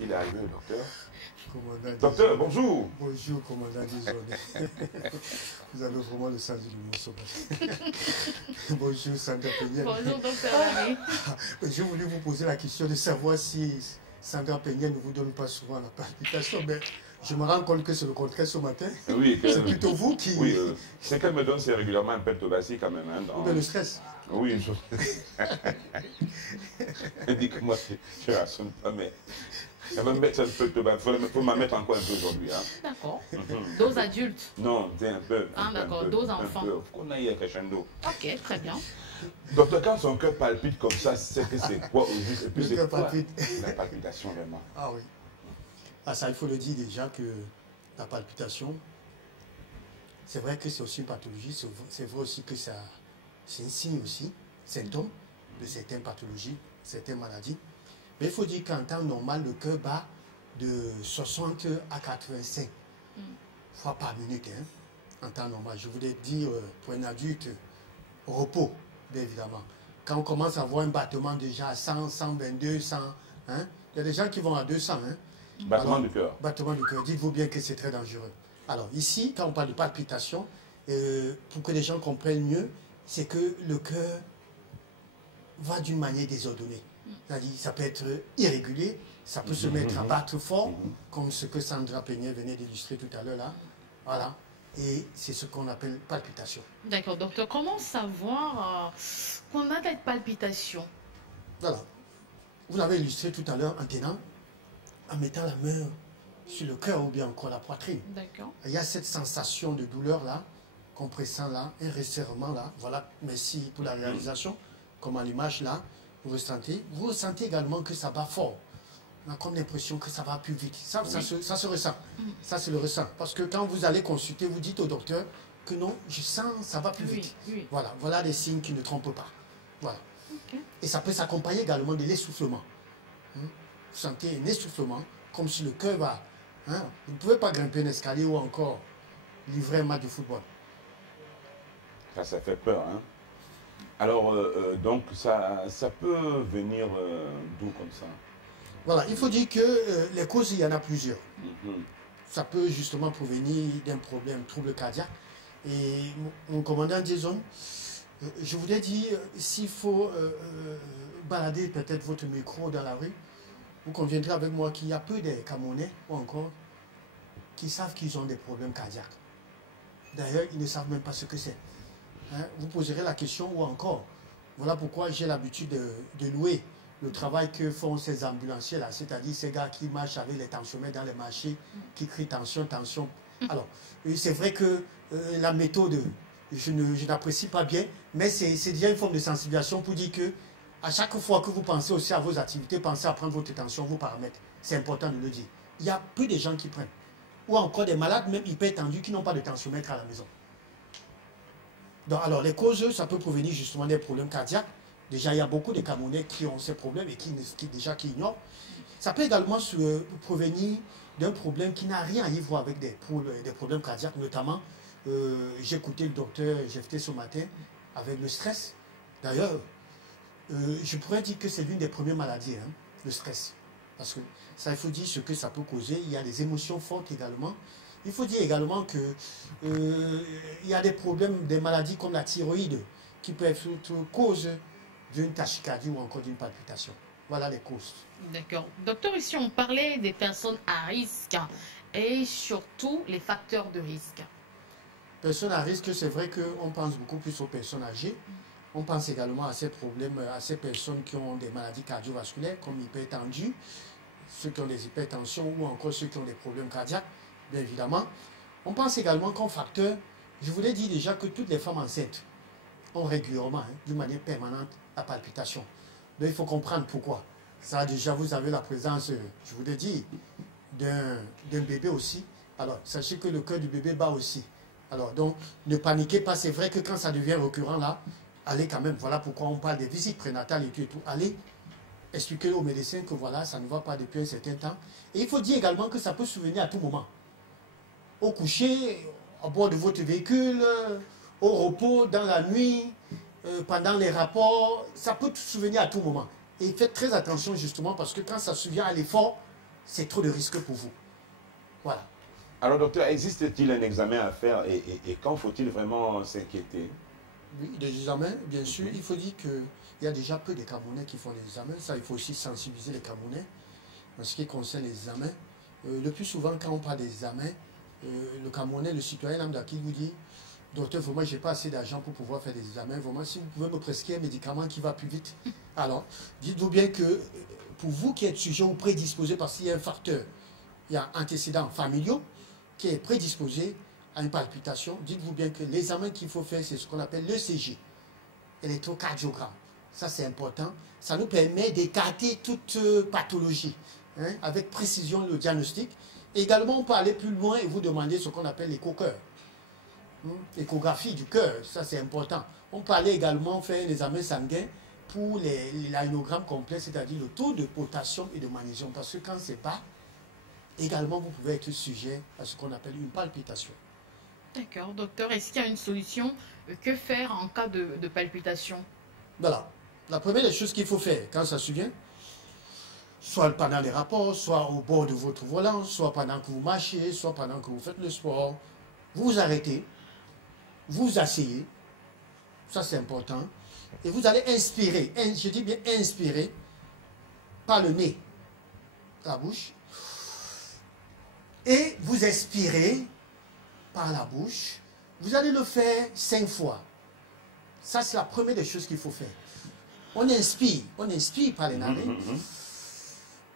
Il est arrivé, le docteur. Commandant Docteur, bonjour. Bonjour, commandant Désolé. Vous avez vraiment le sens de l'humour sauvage. Bonjour, Sandra Peña. Bonjour, docteur Lamé. J'ai voulu vous poser la question de savoir si Sandra Peña ne vous donne pas souvent la palpitation, mais je me rends compte que c'est le contraire ce matin. Oui, c'est plutôt vous qui... Oui, c'est qu'elle me donne, c'est régulièrement un perturbation quand même. Hein, dans... Ou bien le stress. Oui, elle dit que moi, je ne rassure pas, mais elle va me mettre un peu, il faut m'en mettre encore un peu aujourd'hui. Hein. D'accord. Dose adulte. Non, c'est un peu. Ah, d'accord, dose enfant. On a eu un crescendo. Ok, très bien. Docteur, quand son cœur palpite comme ça, c'est que c'est quoi au juste? Et puis Le c'est cœur quoi palpite. la palpitation vraiment? Ah oui. Ah ça, il faut le dire déjà que la palpitation, c'est vrai que c'est aussi une pathologie, c'est vrai aussi que ça, c'est un signe aussi, symptôme de certaines pathologies, certaines maladies. Mais il faut dire qu'en temps normal, le cœur bat de 60 à 85 fois par minute, hein, en temps normal. Je voulais dire, pour un adulte, repos, bien évidemment. Quand on commence à avoir un battement déjà à 100, 122, 100, hein, il y a des gens qui vont à 200. Hein. Battement du cœur. Battement du cœur. Dites-vous bien que c'est très dangereux. Alors ici, quand on parle de palpitation, pour que les gens comprennent mieux, c'est que le cœur va d'une manière désordonnée. C'est-à-dire, ça peut être irrégulier, ça peut se mettre à battre fort, comme ce que Sandra Peña venait d'illustrer tout à l'heure là. Voilà. Et c'est ce qu'on appelle palpitation. D'accord, docteur. Comment savoir qu'on a cette palpitation? Voilà. Vous l'avez illustré tout à l'heure en tenant, en mettant la main sur le cœur ou bien encore la poitrine. D'accord. Il y a cette sensation de douleur là, compressant là, un resserrement là. Voilà, merci pour la réalisation. Comme à l'image là, vous ressentez également que ça bat fort. On a comme l'impression que ça va plus vite. Ça se ressent. Ça, c'est le ressent. Parce que quand vous allez consulter, vous dites au docteur que non, je sens ça va plus vite. Oui. Voilà, voilà des signes qui ne trompent pas. Voilà. Okay. Et ça peut s'accompagner également de l'essoufflement. Vous sentez un essoufflement, comme si le cœur va... Hein? Vous ne pouvez pas grimper un escalier ou encore livrer un match de football. Ça fait peur, hein. Alors, donc, ça peut venir d'où comme ça? Voilà, il faut dire que les causes, il y en a plusieurs. Ça peut justement provenir d'un problème, trouble cardiaque. Et mon commandant Jason, je voulais dire, s'il faut balader peut-être votre micro dans la rue, vous conviendrez avec moi qu'il y a peu de Camerounais ou encore qui savent qu'ils ont des problèmes cardiaques. D'ailleurs, ils ne savent même pas ce que c'est. Hein? Vous poserez la question ou encore. Voilà pourquoi j'ai l'habitude de louer le travail que font ces ambulanciers-là, c'est-à-dire ces gars qui marchent avec les tensiomètres dans les marchés, qui crient tension, tension. Alors, c'est vrai que la méthode, je n'apprécie pas bien, mais c'est déjà une forme de sensibilisation pour dire que à chaque fois que vous pensez aussi à vos activités, pensez à prendre votre tension, vos paramètres. C'est important de le dire. Il y a peu de gens qui prennent. Ou encore des malades, même hypertendus, qui n'ont pas de tensiomètre à la maison. Donc, alors, les causes, ça peut provenir justement des problèmes cardiaques. Déjà, il y a beaucoup de Camerounais qui ont ces problèmes et qui ignorent. Ça peut également provenir d'un problème qui n'a rien à y voir avec des problèmes cardiaques, notamment, j'ai écouté le docteur Jefté ce matin avec le stress. D'ailleurs, je pourrais dire que c'est l'une des premières maladies, hein, le stress. Parce que ça, il faut dire ce que ça peut causer. Il y a des émotions fortes également. Il faut dire également que il y a des problèmes, des maladies comme la thyroïde qui peuvent être cause d'une tachycardie ou encore d'une palpitation. Voilà les causes. D'accord. Docteur, ici on parlait des personnes à risque et surtout les facteurs de risque. Personnes à risque, c'est vrai qu'on pense beaucoup plus aux personnes âgées. On pense également à ces problèmes, à ces personnes qui ont des maladies cardiovasculaires comme hypertendus, ceux qui ont des hypertensions ou encore ceux qui ont des problèmes cardiaques, bien évidemment. On pense également comme facteur, je voulais dire déjà que toutes les femmes enceintes ont régulièrement, d'une manière permanente, la palpitation. Donc il faut comprendre pourquoi. Ça déjà, vous avez la présence, je voulais dire, d'un bébé aussi. Alors, sachez que le cœur du bébé bat aussi. Alors, donc, ne paniquez pas. C'est vrai que quand ça devient récurrent, là, allez quand même. Voilà pourquoi on parle des visites prénatales et tout. Allez expliquer aux médecins que voilà, ça ne va pas depuis un certain temps. Et il faut dire également que ça peut survenir à tout moment. Au coucher, à bord de votre véhicule, au repos, dans la nuit, pendant les rapports, ça peut survenir à tout moment. Et faites très attention justement parce que quand ça survient à l'effort, c'est trop de risques pour vous. Voilà. Alors, docteur, existe-t-il un examen à faire et quand faut-il vraiment s'inquiéter? Oui, des examens, bien sûr. Il faut dire qu'il y a déjà peu de Camerounais qui font des examens. Ça, il faut aussi sensibiliser les Camerounais en ce qui concerne les examens. Le plus souvent, quand on parle des examens, le Camerounais, le citoyen lambda qui vous dit: docteur, vraiment, je n'ai pas assez d'argent pour pouvoir faire des examens. Vraiment, si vous pouvez me prescrire un médicament qui va plus vite. Alors, dites-vous bien que pour vous qui êtes sujet ou prédisposé, parce qu'il y a un facteur, il y a antécédents familiaux qui est prédisposé à une palpitation, dites-vous bien que l'examen qu'il faut faire, c'est ce qu'on appelle l'ECG, électrocardiogramme. Ça, c'est important. Ça nous permet d'écarter toute pathologie, hein, avec précision le diagnostic. Également, on peut aller plus loin et vous demander ce qu'on appelle l'écho-cœur. Échographie du cœur, ça c'est important. On peut aller également faire un examen sanguin pour l'aénogramme complet, c'est-à-dire le taux de potassium et de magnésium. Parce que quand c'est pas, également vous pouvez être sujet à ce qu'on appelle une palpitation. D'accord, docteur. Est-ce qu'il y a une solution? Que faire en cas de palpitation? Voilà. La première des choses qu'il faut faire quand ça survient, soit pendant les rapports, soit au bord de votre volant, soit pendant que vous marchez, soit pendant que vous faites le sport, vous vous arrêtez, vous vous asseyez, ça c'est important, et vous allez inspirer, je dis bien inspirer, par le nez, la bouche, et vous expirez par la bouche. Vous allez le faire 5 fois. Ça c'est la première des choses qu'il faut faire. On inspire par les narines,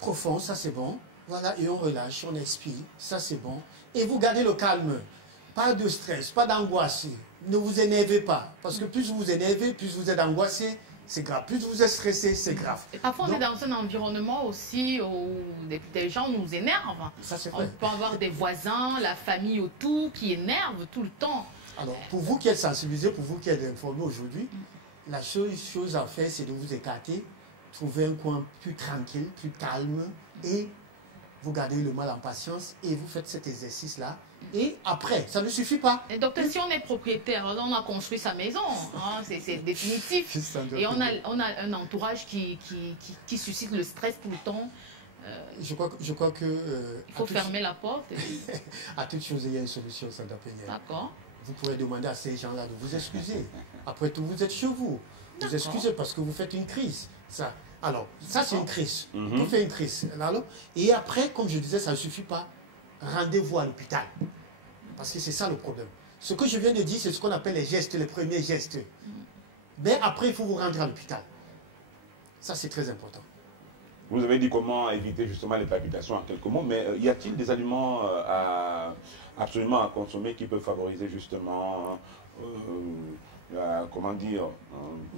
profond, ça c'est bon, voilà, et on relâche, on expire, ça c'est bon, et vous gardez le calme. Pas de stress, pas d'angoisse. Ne vous énervez pas. Parce que plus vous vous énervez, plus vous êtes angoissé, c'est grave. Plus vous êtes stressé, c'est grave. Et parfois, on est dans un environnement aussi où des gens nous énervent. Ça, c'est vrai. On peut avoir des voisins, la famille autour qui énervent tout le temps. Alors, pour vous qui êtes sensibilisés, pour vous qui êtes informés aujourd'hui, la seule chose à faire, c'est de vous écarter, trouver un coin plus tranquille, plus calme, et vous gardez le mal en patience, et vous faites cet exercice-là. Et après, ça ne suffit pas. Et docteur, si on est propriétaire, on a construit sa maison, hein, c'est définitif. Et on a un entourage qui suscite le stress tout le temps. Je crois que... il faut fermer la porte. À toute chose, il y a une solution, ça doit payer. D'accord. Vous pouvez demander à ces gens-là de vous excuser. Après tout, vous êtes chez vous. Vous excusez parce que vous faites une crise. Ça. Alors, ça c'est une crise. On fait une crise. Alors, et après, comme je disais, ça ne suffit pas. Rendez-vous à l'hôpital. Parce que c'est ça le problème. Ce que je viens de dire, c'est ce qu'on appelle les gestes, les premiers gestes. Mais après, il faut vous rendre à l'hôpital. Ça, c'est très important. Vous avez dit comment éviter justement les palpitations en quelques mots, mais y a-t-il des aliments absolument à consommer qui peuvent favoriser justement, comment dire,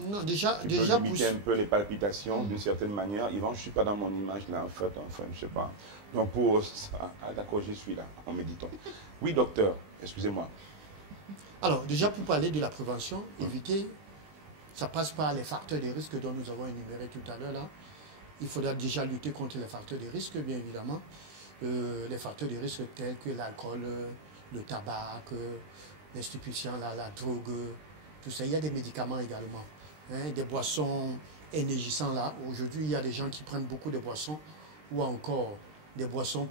non, déjà limiter un peu les palpitations d'une certaine manière? Yvan, je ne suis pas dans mon image là en fait, enfin, je ne sais pas. Donc pour ça, d'accord, je suis là, en méditant. Oui, docteur, excusez-moi. Alors, déjà pour parler de la prévention, éviter, ça passe par les facteurs de risque dont nous avons énuméré tout à l'heure là. Il faudra déjà lutter contre les facteurs de risque, bien évidemment. Les facteurs de risque tels que l'alcool, le tabac, les stupéfiants, la drogue, tout ça. Il y a des médicaments également, hein, des boissons énergisantes là. Aujourd'hui, il y a des gens qui prennent beaucoup de boissons ou encore des boissons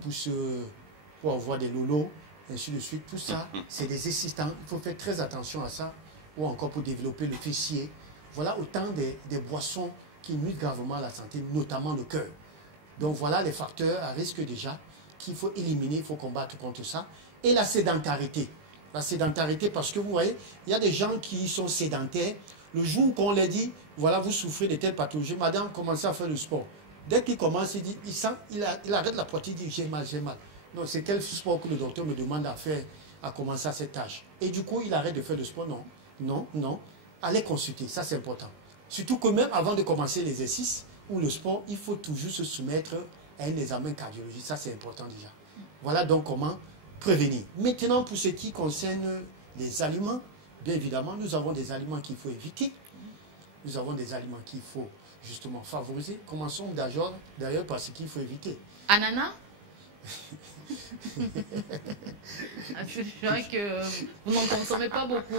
pour avoir des lolos, ainsi de suite. Tout ça, c'est des excitants. Il faut faire très attention à ça. Ou encore pour développer le fessier. Voilà autant des boissons qui nuisent gravement à la santé, notamment le cœur. Donc voilà les facteurs à risque déjà qu'il faut éliminer, il faut combattre contre ça. Et la sédentarité. La sédentarité, parce que vous voyez, il y a des gens qui sont sédentaires. Le jour qu'on leur dit, voilà, vous souffrez de telle pathologie, madame, commencez à faire le sport. Dès qu'il commence, il dit, il arrête la poitrine, il dit, j'ai mal, j'ai mal. Donc c'est quel sport que le docteur me demande à faire, à commencer à cette tâche. Et du coup, il arrête de faire le sport. Non, non, non. Allez consulter, ça c'est important. Surtout que même avant de commencer l'exercice ou le sport, il faut toujours se soumettre à un examen cardiologique. Ça, c'est important déjà. Voilà donc comment prévenir. Maintenant, pour ce qui concerne les aliments, bien évidemment, nous avons des aliments qu'il faut éviter. Nous avons des aliments qu'il faut justement favoriser. Commençons d'ailleurs par ce qu'il faut éviter. Ananas? Je dirais que vous n'en consommez pas beaucoup.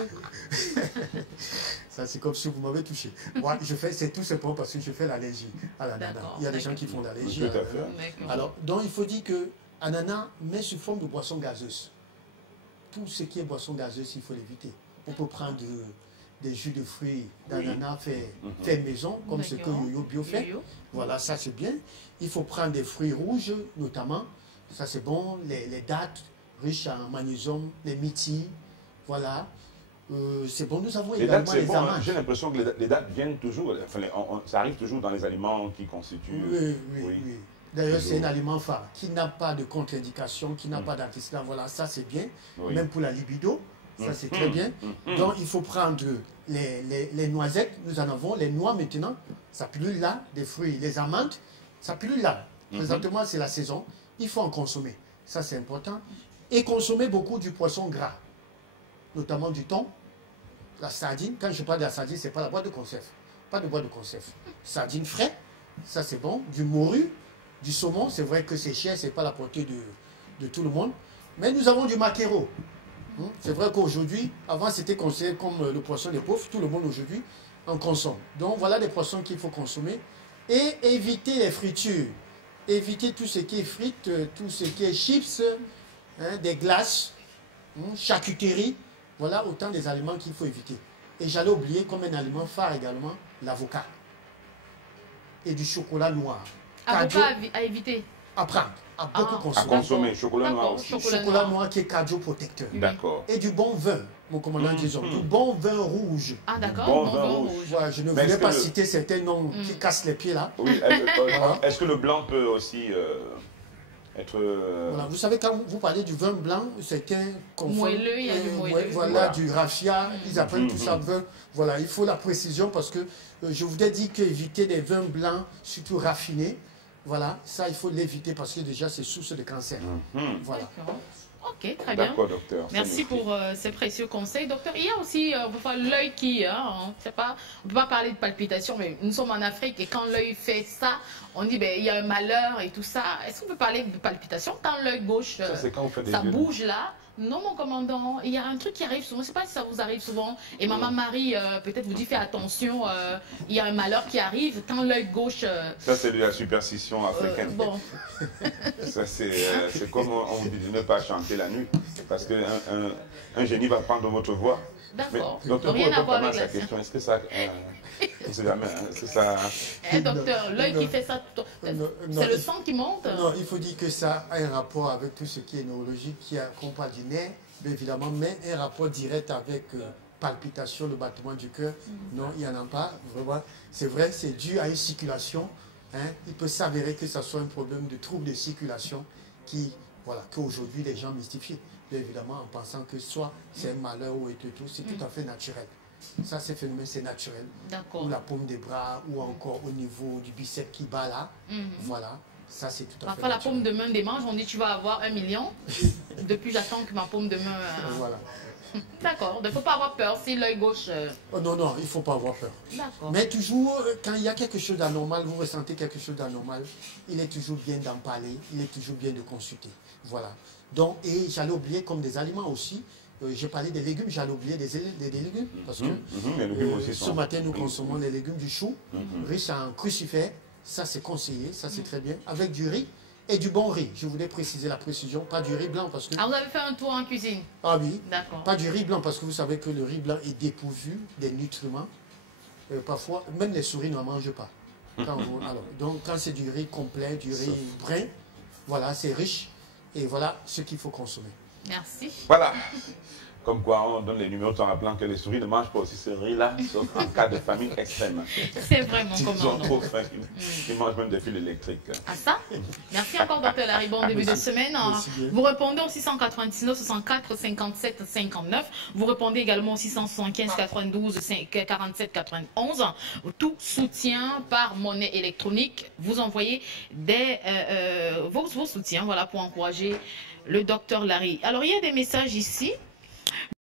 Ça, c'est comme si vous m'avez touché. Moi, c'est tout simplement parce que je fais l'allergie à l'ananas. Il y a des gens qui font l'allergie. Alors, donc, il faut dire que l'ananas, mais sous forme de boisson gazeuse. Tout ce qui est boisson gazeuse, il faut l'éviter. On peut prendre des jus de fruits d'ananas fait maison, comme ce que Yo-Yo Bio fait. Voilà, ça c'est bien. Il faut prendre des fruits rouges, notamment. Ça c'est bon. Les dattes, riches en magnésium, les myrtilles. Voilà. C'est bon. Nous avons également les amandes. J'ai l'impression que les dattes viennent toujours, enfin, ça arrive toujours dans les aliments qui constituent... Oui. D'ailleurs, c'est un aliment phare qui n'a pas de contre-indication, qui n'a pas d'antécédent. Voilà, ça c'est bien. Même pour la libido. Ça, c'est très bien. Donc, il faut prendre les noisettes. Nous en avons. Les noix, maintenant, ça pullule là. Des fruits. Les amandes, ça pullule là. Présentement, c'est la saison. Il faut en consommer. Ça, c'est important. Et consommer beaucoup du poisson gras. Notamment du thon, la sardine. Quand je parle de la sardine, ce n'est pas la boîte de conserve. Pas de boîte de conserve. Sardine frais, ça, c'est bon. Du morue, du saumon. C'est vrai que c'est cher. Ce n'est pas la portée de tout le monde. Mais nous avons du maquereau. C'est vrai qu'aujourd'hui, avant c'était considéré comme le poisson des pauvres, tout le monde aujourd'hui en consomme. Donc voilà des poissons qu'il faut consommer et éviter les fritures. Éviter tout ce qui est frites, tout ce qui est chips, des glaces, charcuterie. Voilà autant des aliments qu'il faut éviter. Et j'allais oublier comme un aliment phare également, l'avocat et du chocolat noir. Avocat à éviter. À prendre, à beaucoup consommer. À consommer, chocolat noir aussi. Chocolat noir qui est cardioprotecteur. D'accord. Et du bon vin, mon commandant disons. Du bon vin rouge. Ah d'accord, bon vin rouge. Voilà, je ne voulais pas citer certains noms qui cassent les pieds là. Oui, est-ce que le blanc peut aussi être... Voilà, vous savez, quand vous parlez du vin blanc, c'est un moelleux, il y a du moelleux. Voilà, du raffia, ils appellent tout ça vin. Voilà, il faut la précision parce que je vous ai dit qu'éviter des vins blancs, surtout raffinés, voilà, ça il faut l'éviter parce que déjà c'est source de cancer. Voilà. Ok, très bien. D'accord, docteur. Merci pour ces précieux conseils. Docteur, il y a aussi l'œil qui, on ne peut pas parler de palpitation, mais nous sommes en Afrique et quand l'œil fait ça, on dit ben, il y a un malheur et tout ça. Est-ce qu'on peut parler de palpitation quand l'œil gauche, ça bouge là? Non, mon commandant, il y a un truc qui arrive souvent, je ne sais pas si ça vous arrive souvent, et maman Marie peut-être vous dit fais attention, il y a un malheur qui arrive, quand l'œil gauche... Ça c'est de la superstition africaine. Bon. Ça c'est comme on dit de ne pas chanter la nuit, parce qu'un génie va prendre votre voix. D'accord. Docteur, rien à voir avec sa question, est-ce que ça... on ne sait jamais, c'est ça... docteur, l'œil qui fait ça, c'est le sang qui monte? Non, il faut dire que ça a un rapport avec tout ce qui est neurologique, qu'on parle du nerf, bien évidemment, mais un rapport direct avec palpitation, le battement du cœur. Non, il n'y en a pas, vraiment. C'est vrai, c'est dû à une circulation. Il peut s'avérer que ça soit un problème de trouble de circulation qu'aujourd'hui les gens mystifient, bien évidemment, en pensant que soit c'est un malheur ou tout, c'est tout à fait naturel. Ça, ces phénomènes, c'est naturel. Ou la paume des bras, ou encore au niveau du biceps qui bat là. Voilà, ça c'est tout à fait naturel. Parfois, la paume de main des manches, on dit tu vas avoir 1 million. Depuis, j'attends que ma paume de main... Voilà. D'accord, il ne faut pas avoir peur si l'œil gauche... Non, il ne faut pas avoir peur. Mais toujours, quand il y a quelque chose d'anormal, vous ressentez quelque chose d'anormal, il est toujours bien d'en parler, il est toujours bien de consulter. Voilà. Donc, et j'allais oublier comme des aliments aussi, j'ai parlé des légumes, j'allais oublier des légumes, parce que les légumes aussi ce matin, nous consommons les légumes du chou, riches en crucifères, ça c'est conseillé, ça c'est très bien, avec du riz et du bon riz. Je voulais préciser la précision, pas du riz blanc parce que... Ah, vous avez fait un tour en cuisine? Ah oui, d'accord. Pas du riz blanc parce que vous savez que le riz blanc est dépourvu des nutriments. Parfois, même les souris n'en mangent pas. Donc quand c'est du riz complet, du riz brun, voilà, c'est riche et voilà ce qu'il faut consommer. Merci. Voilà. Comme quoi, on donne les numéros en rappelant que les souris ne mangent pas aussi ce riz-là, sauf en cas de famine extrême. C'est vraiment comment. Ils ont trop faim, ils mangent même des fils électriques. Ah ça? Merci encore, docteur Larry. Bon début de semaine. Vous répondez au 699 64 57 59. Vous répondez également au 675 92 47 91. Tout soutien par monnaie électronique. Vous envoyez vos soutiens, voilà, pour encourager le docteur Larry. Alors, il y a des messages ici.